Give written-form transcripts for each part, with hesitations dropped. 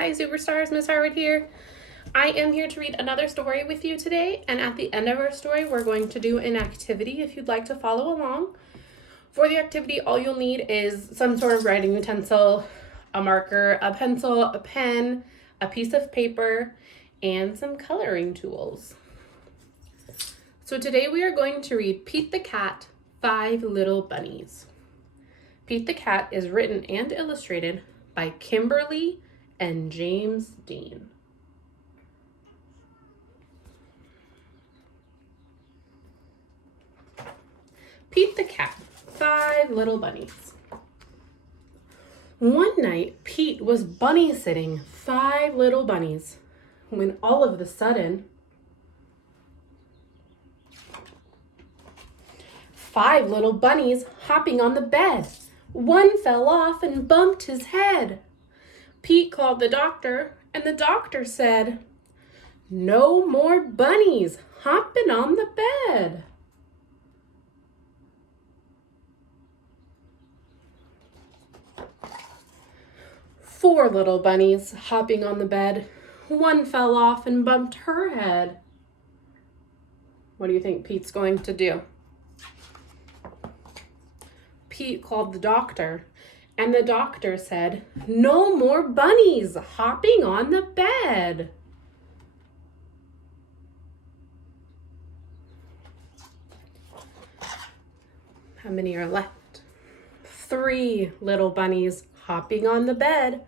Hi superstars, Miss Harwood here. I am here to read another story with you today, and at the end of our story we're going to do an activity if you'd like to follow along. For the activity, all you'll need is some sort of writing utensil, a marker, a pencil, a pen, a piece of paper, and some coloring tools. So today we are going to read Pete the Cat, 5 Little Bunnies. Pete the Cat is written and illustrated by Kimberly and James Dean. Pete the Cat, 5 Little Bunnies. One night, Pete was bunny sitting 5 little bunnies when all of a sudden, 5 little bunnies hopping on the bed. One fell off and bumped his head. Pete called the doctor, and the doctor said, "No more bunnies hopping on the bed." Four little bunnies hopping on the bed. One fell off and bumped her head. What do you think Pete's going to do? Pete called the doctor, and the doctor said, "No more bunnies hopping on the bed." How many are left? 3 little bunnies hopping on the bed.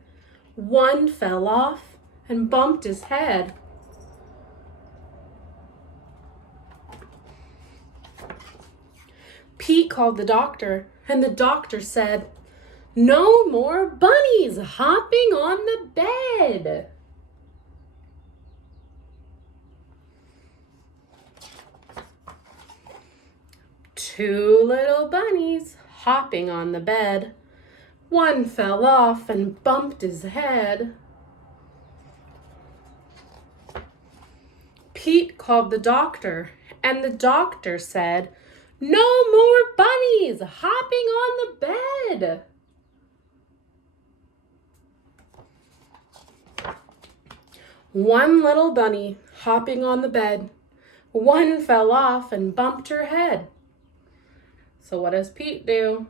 One fell off and bumped his head. Pete called the doctor, and the doctor said, "No more bunnies hopping on the bed." Two little bunnies hopping on the bed. One fell off and bumped his head. Pete called the doctor, and the doctor said, "No more bunnies hopping on the bed." One little bunny hopping on the bed. One fell off and bumped her head. So what does Pete do?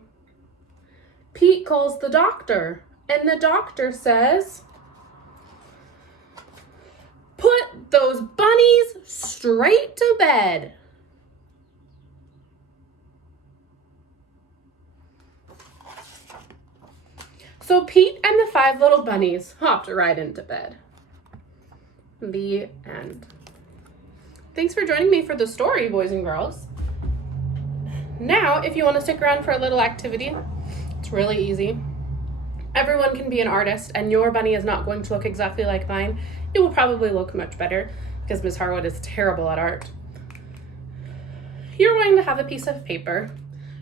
Pete calls the doctor, and the doctor says, "Put those bunnies straight to bed." So Pete and the 5 little bunnies hopped right into bed. The end. Thanks for joining me for the story, boys and girls. Now, if you want to stick around for a little activity, it's really easy. Everyone can be an artist, and your bunny is not going to look exactly like mine. It will probably look much better because Miss Harwood is terrible at art. You're going to have a piece of paper.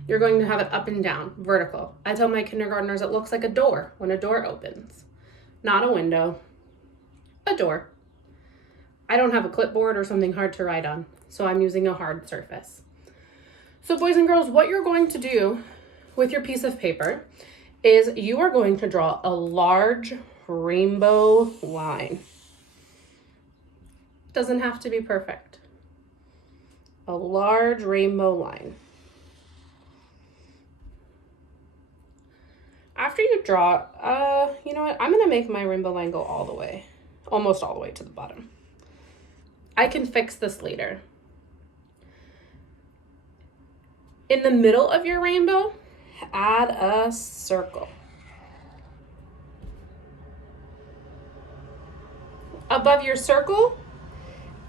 You're going to have it up and down, vertical. I tell my kindergartners it looks like a door when a door opens. Not a window, a door. I don't have a clipboard or something hard to write on, so I'm using a hard surface. So boys and girls, what you're going to do with your piece of paper is you are going to draw a large rainbow line. Doesn't have to be perfect. A large rainbow line. After you draw, you know what? I'm going to make my rainbow line go all the way, almost all the way to the bottom. I can fix this later. In the middle of your rainbow, add a circle. Above your circle,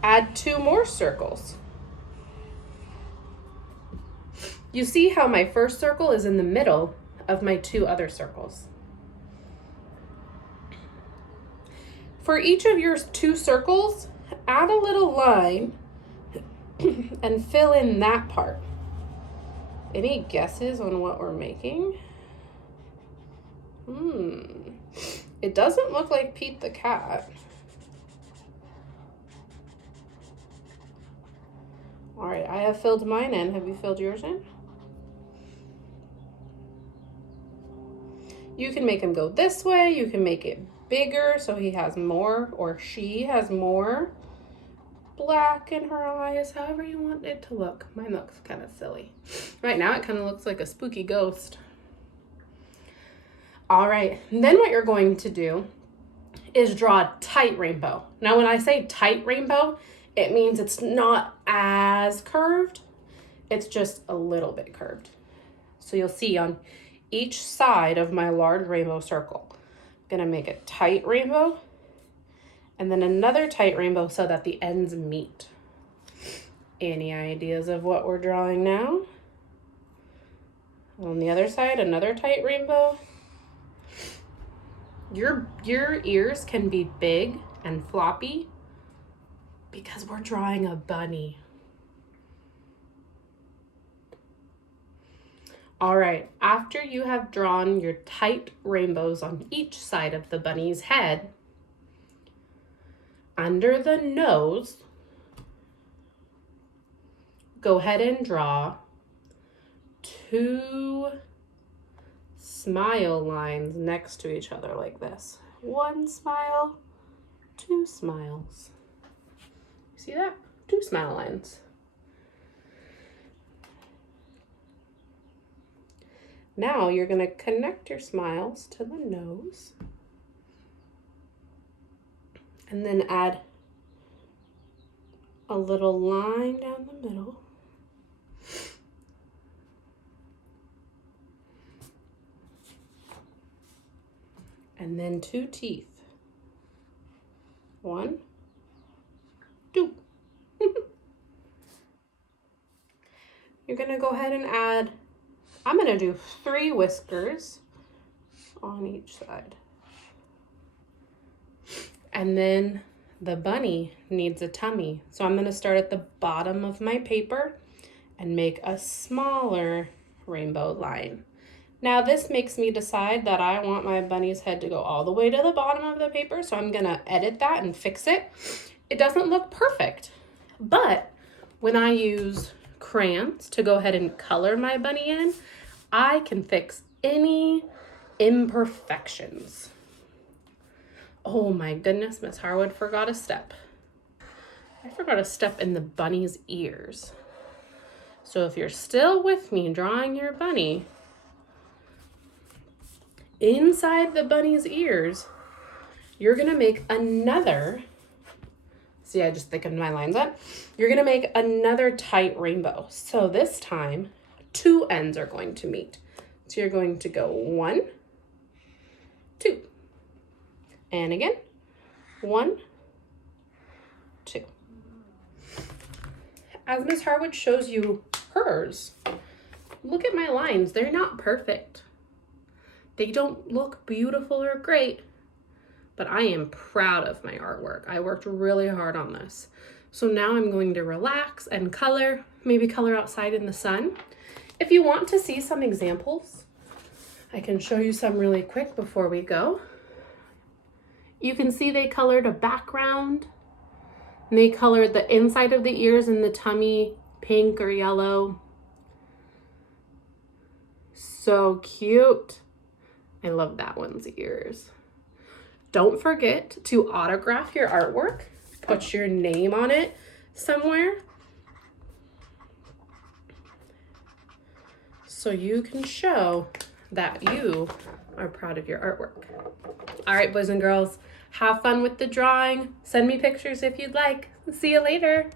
add 2 more circles. You see how my first circle is in the middle of my 2 other circles. For each of your 2 circles, add a little line and fill in that part. Any guesses on what we're making? It doesn't look like Pete the Cat. All right, I have filled mine in. Have you filled yours in? You can make him go this way. You can make it bigger so he has more, or she has more black in her eyes, however you want it to look. Mine looks kind of silly. Right now it kind of looks like a spooky ghost. All right, then what you're going to do is draw a tight rainbow. Now when I say tight rainbow, it means it's not as curved, it's just a little bit curved. So you'll see on each side of my large rainbow circle, I'm gonna make a tight rainbow and then another tight rainbow so that the ends meet. Any ideas of what we're drawing now? On the other side, another tight rainbow. Your ears can be big and floppy because we're drawing a bunny. All right, after you have drawn your tight rainbows on each side of the bunny's head, under the nose, go ahead and draw 2 smile lines next to each other like this. 1 smile, 2 smiles. See that? 2 smile lines. Now you're going to connect your smiles to the nose and then add a little line down the middle. And then 2 teeth. 1, 2. You're going to go ahead and add, I'm going to do 3 whiskers on each side. And then the bunny needs a tummy. So I'm going to start at the bottom of my paper and make a smaller rainbow line. Now this makes me decide that I want my bunny's head to go all the way to the bottom of the paper, so I'm going to edit that and fix it. It doesn't look perfect, but when I use crayons to go ahead and color my bunny in, I can fix any imperfections. Oh my goodness, Miss Harwood forgot a step. I forgot a step in the bunny's ears. So if you're still with me drawing your bunny, inside the bunny's ears, you're gonna make another, see, I just thickened my lines up. You're gonna make another tight rainbow. So this time, 2 ends are going to meet. So you're going to go 1, 2. And again, 1, 2. As Miss Harwood shows you hers, look at my lines. They're not perfect. They don't look beautiful or great, but I am proud of my artwork. I worked really hard on this. So now I'm going to relax and color, maybe color outside in the sun. If you want to see some examples, I can show you some really quick before we go. You can see they colored a background. And they colored the inside of the ears and the tummy pink or yellow. So cute. I love that one's ears. Don't forget to autograph your artwork. Put your name on it somewhere so you can show that you are proud of your artwork. All right, boys and girls, have fun with the drawing. Send me pictures if you'd like. See you later.